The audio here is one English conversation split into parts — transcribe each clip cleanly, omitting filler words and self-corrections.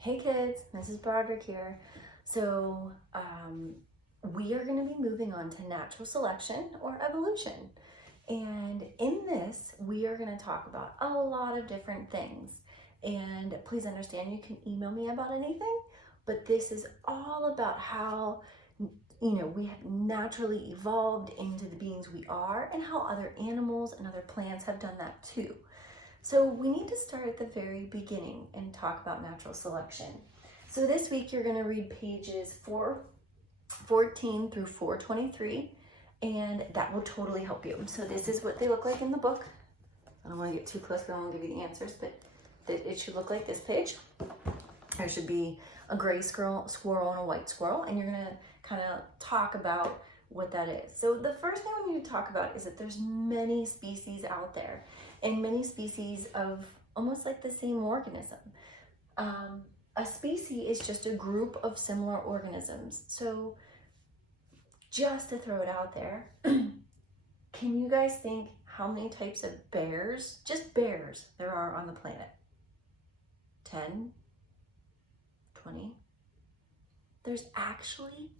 Hey kids, Mrs. Broderick here. So, we are going to be moving on to natural selection or evolution. And in this, we are going to talk about a lot of different things. And please understand, you can email me about anything, but this is all about how, we have naturally evolved into the beings we are and how other animals and other plants have done that too. So we need to start at the very beginning and talk about natural selection. So this week you're going to read pages 414 through 423, and that will totally help you. So this is what they look like in the book. I don't want to get too close because I won't give you the answers, but it should look like this page. There should be a gray squirrel and a white squirrel, and you're going to kind of talk about what that is. So the first thing we need to talk about is that there's many species out there, and many species of almost like the same organism. A species is just a group of similar organisms. So just to throw it out there, can you guys think how many types of bears, just bears, there are on the planet? 10? 20? There's actually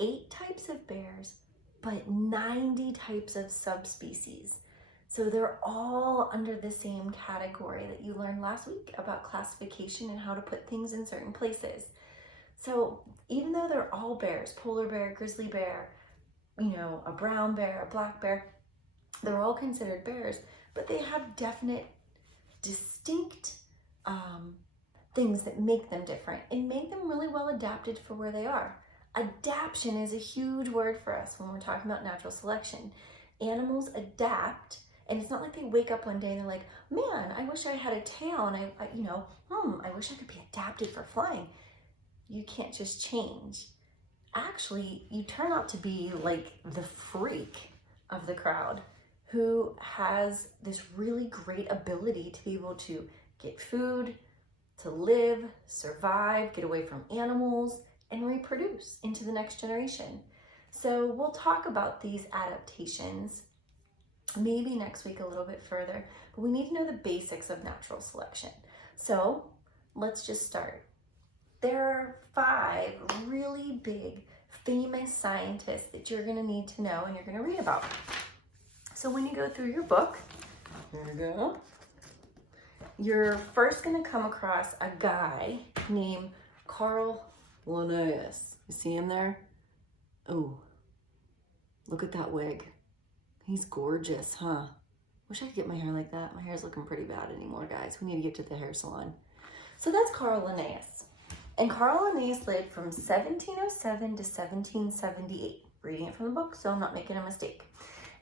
8 types of bears, but 90 types of subspecies. So they're all under the same category that you learned last week about classification and how to put things in certain places. So even though they're all bears, polar bear, grizzly bear, a brown bear, a black bear, they're all considered bears, but they have definite, distinct things that make them different and make them really well adapted for where they are. Adaption is a huge word for us when we're talking about natural selection. Animals adapt, and it's not like they wake up one day and they're like, man, I wish I had a tail and I wish I could be adapted for flying. You can't just change. Actually, you turn out to be like the freak of the crowd who has this really great ability to be able to get food, to live, survive, get away from animals, and reproduce into the next generation. So we'll talk about these adaptations maybe next week a little bit further, but we need to know the basics of natural selection. So let's just start. There are 5 really big, famous scientists that you're going to need to know and you're going to read about. So when you go through your book, here we go, you're first going to come across a guy named Carl Linnaeus. You see him there? Oh, look at that wig. He's gorgeous, huh? Wish I could get my hair like that. My hair's looking pretty bad anymore, guys. We need to get to the hair salon. So that's Carl Linnaeus. And Carl Linnaeus lived from 1707 to 1778. Reading it from the book, so I'm not making a mistake.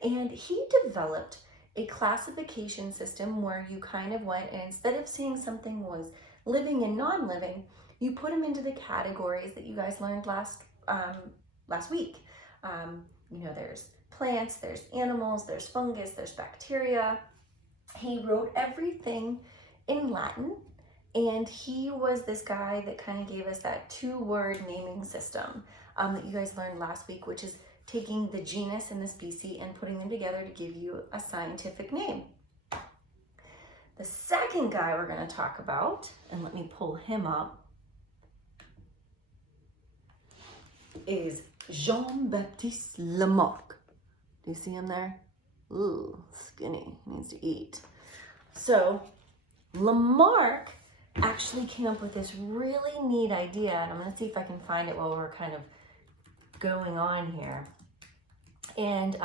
And he developed a classification system where you kind of went, and instead of saying something was living and non-living, you put them into the categories that you guys learned last week. There's plants, there's animals, there's fungus, there's bacteria. He wrote everything in Latin, and he was this guy that kind of gave us that 2-word naming system that you guys learned last week, which is taking the genus and the species and putting them together to give you a scientific name. The second guy we're going to talk about, and let me pull him up, is Jean-Baptiste Lamarck. Do you see him there? Ooh, skinny, needs to eat. So Lamarck actually came up with this really neat idea, and I'm going to see if I can find it while we're kind of going on here. And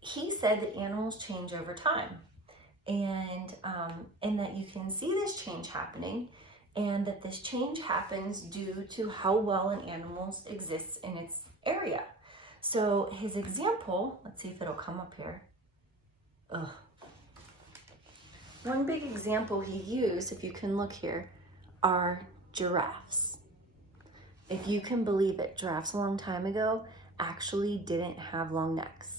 he said that animals change over time, and that you can see this change happening, and that this change happens due to how well an animal exists in its area. So his example, let's see if it'll come up here. One big example he used, if you can look here, are giraffes. If you can believe it, giraffes a long time ago actually didn't have long necks.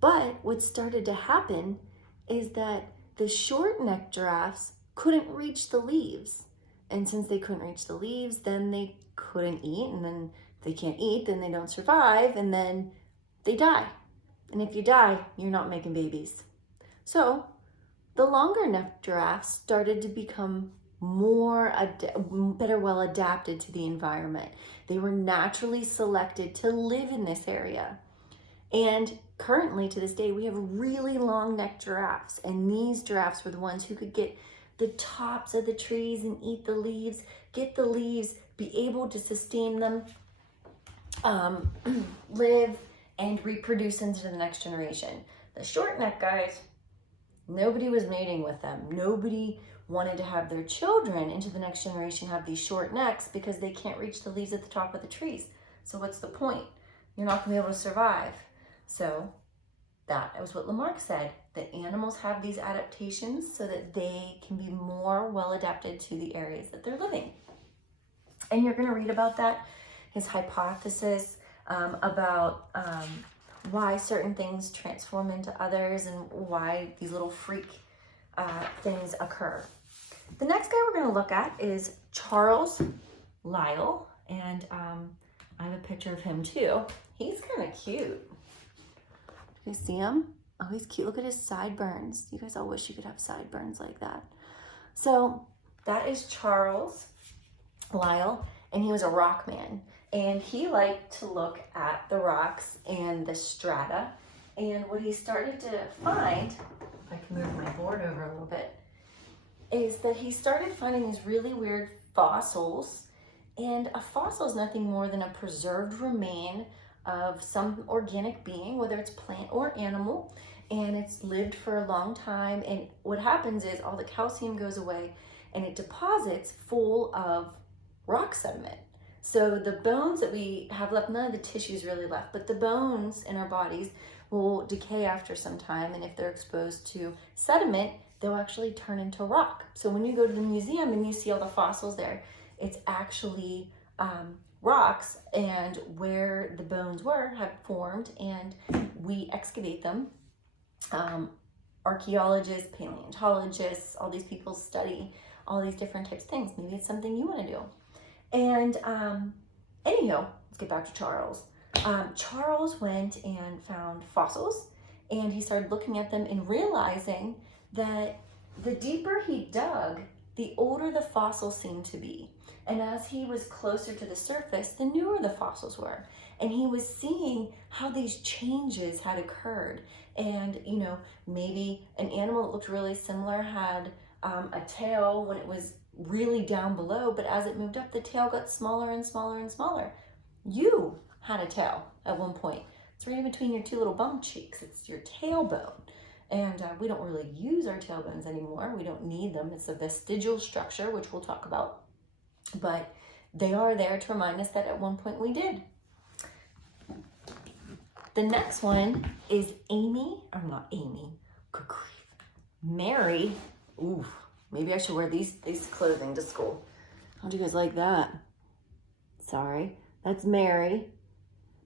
But what started to happen is that the short-necked giraffes couldn't reach the leaves. And since they couldn't reach the leaves, then they couldn't eat, and then they can't eat, then they don't survive, and then they die. And if you die, you're not making babies. So the longer necked giraffes started to become better well adapted to the environment. They were naturally selected to live in this area. And currently, to this day, we have really long necked giraffes. And these giraffes were the ones who could get the tops of the trees and eat the leaves, get the leaves, be able to sustain them, live and reproduce into the next generation. The short neck guys, nobody was mating with them. Nobody wanted to have their children into the next generation have these short necks because they can't reach the leaves at the top of the trees. So what's the point? You're not going to be able to survive. So that was what Lamarck said, that animals have these adaptations so that they can be more well adapted to the areas that they're living. And you're going to read about that, his hypothesis about why certain things transform into others and why these little freak things occur. The next guy we're going to look at is Charles Lyell, and I have a picture of him too. He's kind of cute. You see him? Oh, he's cute. Look at his sideburns. You guys all wish you could have sideburns like that. So that is Charles Lyell, and he was a rock man. And he liked to look at the rocks and the strata. And what he started to find, if I can move my board over a little bit, is that he started finding these really weird fossils. And a fossil is nothing more than a preserved remain of some organic being, whether it's plant or animal, and it's lived for a long time. And what happens is all the calcium goes away and it deposits full of rock sediment. So the bones that we have left, none of the tissue's really left, but the bones in our bodies will decay after some time, and if they're exposed to sediment, they'll actually turn into rock. So when you go to the museum and you see all the fossils there, it's actually rocks, and where the bones were have formed, and we excavate them. Archaeologists, paleontologists, all these people study all these different types of things. Maybe it's something you want to do. And anyhow, let's get back to Charles. Charles went and found fossils, and he started looking at them and realizing that the deeper he dug, the older the fossils seemed to be. And as he was closer to the surface, the newer the fossils were. And he was seeing how these changes had occurred. And, you know, maybe an animal that looked really similar had a tail when it was really down below, but as it moved up, the tail got smaller and smaller and smaller. You had a tail at one point. It's right in between your two little bum cheeks. It's your tailbone. And we don't really use our tailbones anymore. We don't need them. It's a vestigial structure, which we'll talk about. But they are there to remind us that at one point we did. The next one is Mary. Ooh, maybe I should wear these clothing to school. How'd you guys like that? Sorry. That's Mary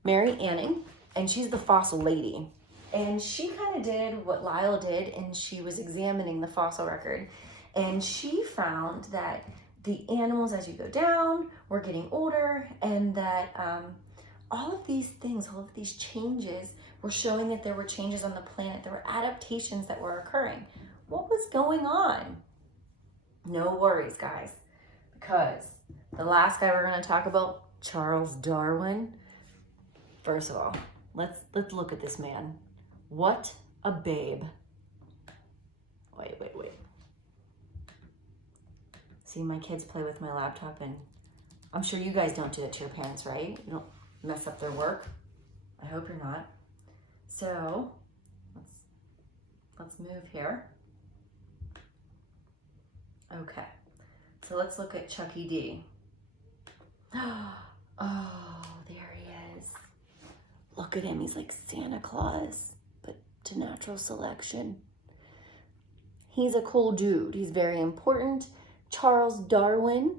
Anning, and she's the fossil lady. And she kind of did what Lyell did, and she was examining the fossil record. And she found that the animals, as you go down, were getting older, and that all of these things, all of these changes were showing that there were changes on the planet. There were adaptations that were occurring. What was going on? No worries, guys, because the last guy we're going to talk about, Charles Darwin. First of all, let's look at this man. What a babe. Wait. See, my kids play with my laptop, and I'm sure you guys don't do that to your parents, right? You don't mess up their work. I hope you're not. So let's move here. Okay, so let's look at Chucky D. Oh, there he is. Look at him. He's like Santa Claus, but to natural selection. He's a cool dude. He's very important. Charles Darwin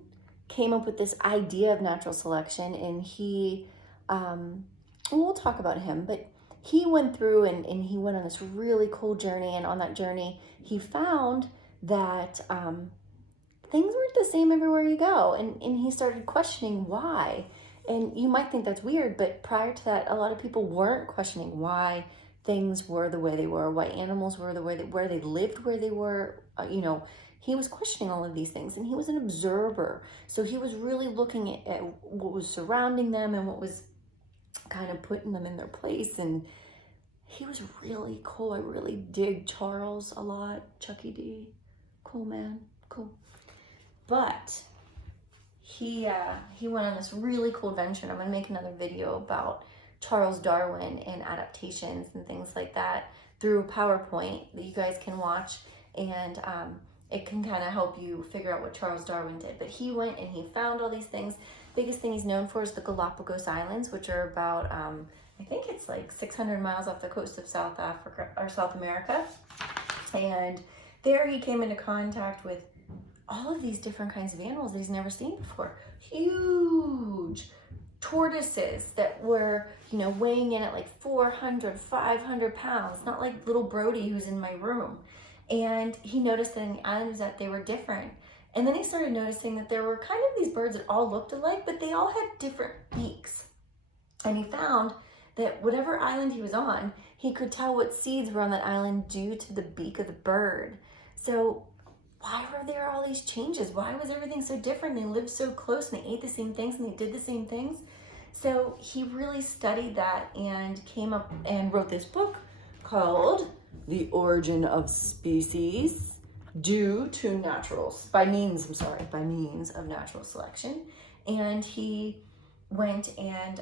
came up with this idea of natural selection, and he, we'll talk about him, but he went through and he went on this really cool journey, and on that journey, he found that things weren't the same everywhere you go, and he started questioning why. And you might think that's weird, but prior to that, a lot of people weren't questioning why things were the way they were, why animals were the way where they lived, where they were. he was questioning all of these things, and he was an observer. So he was really looking at what was surrounding them and what was kind of putting them in their place. And he was really cool. I really dig Charles a lot. Chucky D. Cool man. Cool. But he went on this really cool adventure, and I'm going to make another video about Charles Darwin and adaptations and things like that through PowerPoint that you guys can watch, and it can kind of help you figure out what Charles Darwin did. But he went and he found all these things. Biggest thing he's known for is the Galapagos Islands, which are about I think it's like 600 miles off the coast of South Africa or South America. And there he came into contact with all of these different kinds of animals that he's never seen before. Huge tortoises that were, you know, weighing in at like 400, 500 pounds, not like little Brody who's in my room. And he noticed that in the islands that they were different. And then he started noticing that there were kind of these birds that all looked alike, but they all had different beaks. And he found that whatever island he was on, he could tell what seeds were on that island due to the beak of the bird. So why were there all these changes? Why was everything so different? They lived so close and they ate the same things and they did the same things. So he really studied that and came up and wrote this book called The Origin of Species by means of natural selection. And he went and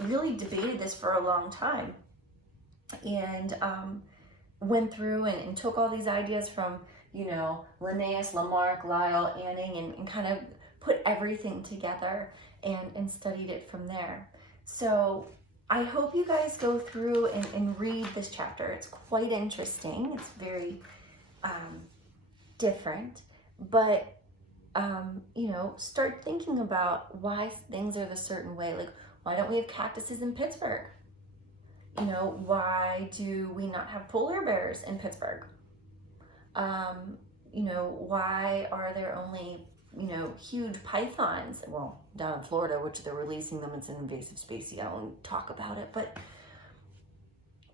really debated this for a long time, and went through and took all these ideas from, you know, Linnaeus, Lamarck, Lyell, Anning, and kind of put everything together and studied it from there. So I hope you guys go through and read this chapter. It's quite interesting. It's very different, but you know, start thinking about why things are the certain way. Like, why don't we have cactuses in Pittsburgh? You know, why do we not have polar bears in Pittsburgh? You know, why are there only, you know, huge pythons? Well, down in Florida, which they're releasing them, it's an invasive species. I won't talk about it, but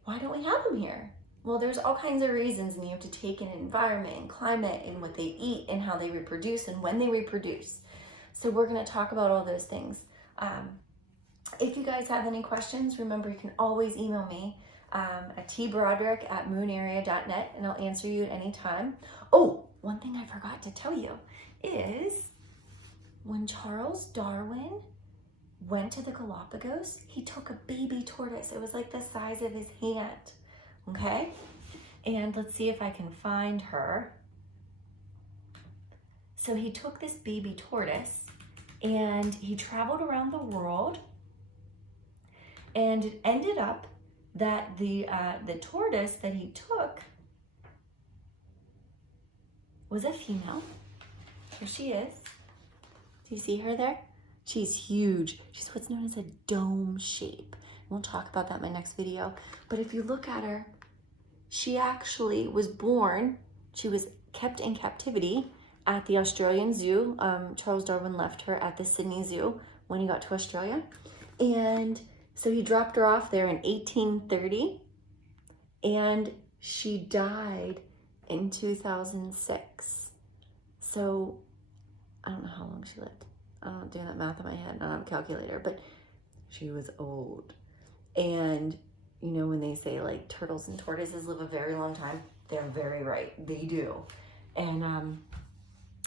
why don't we have them here? Well, there's all kinds of reasons, and you have to take in environment and climate and what they eat and how they reproduce and when they reproduce. So we're going to talk about all those things. If you guys have any questions, remember you can always email me at tbroderick@moonarea.net, and I'll answer you at any time. Oh, one thing I forgot to tell you is when Charles Darwin went to the Galapagos, he took a baby tortoise. It was like the size of his hand. Okay, and let's see if I can find her. So he took this baby tortoise and he traveled around the world, and it ended up that the tortoise that he took was a female. Here she is. Do you see her there? She's huge. She's what's known as a dome shape. We'll talk about that in my next video. But if you look at her, she actually was born, she was kept in captivity at the Australian Zoo. Charles Darwin left her at the Sydney Zoo when he got to Australia. And so he dropped her off there in 1830, and she died in 2006. So I don't know how long she lived. I'm not doing that math in my head. I don't have a calculator, but she was old. And you know, when they say like turtles and tortoises live a very long time, they're very right. They do. And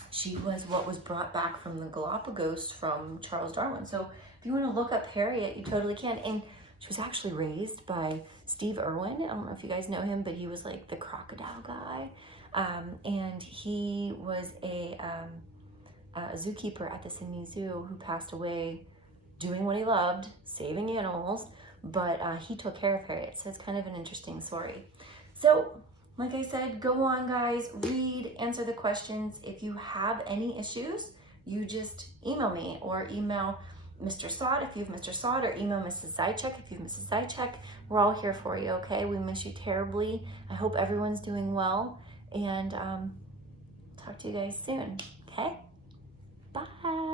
she was what was brought back from the Galapagos from Charles Darwin. So if you want to look up Harriet, you totally can. And she was actually raised by Steve Irwin. I don't know if you guys know him, but he was like the crocodile guy. And he was a zookeeper at the Sydney Zoo who passed away doing what he loved, saving animals. But he took care of Harriet, so it's kind of an interesting story. So, like I said, go on, guys, read, answer the questions. If you have any issues, you just email me or email Mr. Sod if you have Mr. Sod, or email Mrs. Zychek if you have Mrs. Zychek. We're all here for you, okay? We miss you terribly. I hope everyone's doing well, and talk to you guys soon, okay? Bye.